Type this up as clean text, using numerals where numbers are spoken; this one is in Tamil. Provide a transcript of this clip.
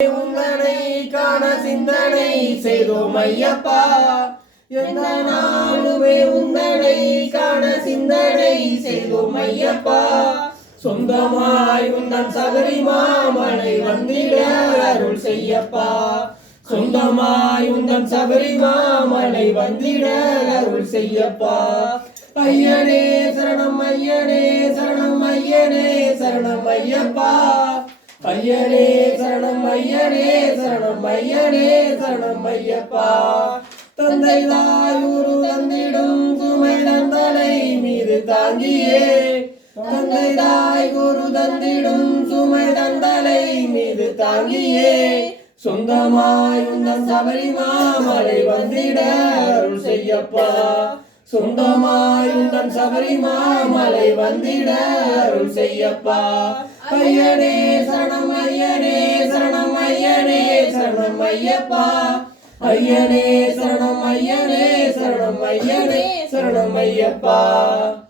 உந்தனை காண சிந்தனை செய்தோம் ஐயப்பா. எந்த நாளுமே உந்தனை காண சிந்தனை செய்தோம் ஐயப்பா. சொந்தமாய் உந்தன் சபரிமாமலை வந்திட அருள் செய்யப்பா. சொந்தமாய் உந்தன் சபரிமாமலை வந்திட அருள் செய்யப்பா. ஐயனே சரணம் ஐயனே சரணம் ஐயனே சரணம் ஐயப்பா. ஐயனே சரணம் ஐயனே சரணம் ஐயனே சரணம் ஐயப்பா. தந்தை தாயூரு தந்திடும் சுமை தந்தனை மீது தாங்கியே. தந்தை தாய் குரு தந்திடும் சுமை தந்தனை மீது தாங்கியே. சொந்தமாய் உந்தன் சபரிமாமலை வந்திட அருள் செய்யப்பா. சொந்தமாய் உந்தன் சபரிமாமலை வந்திட அருள் செய்யப்பா. ஐயனே சரணம் ஐயனே சரணம் ஐயனே சரணம் ஐயப்பா. ஐயனே சரணம் ஐயனே சரணம் ஐயனே சரணம் ஐயப்பா.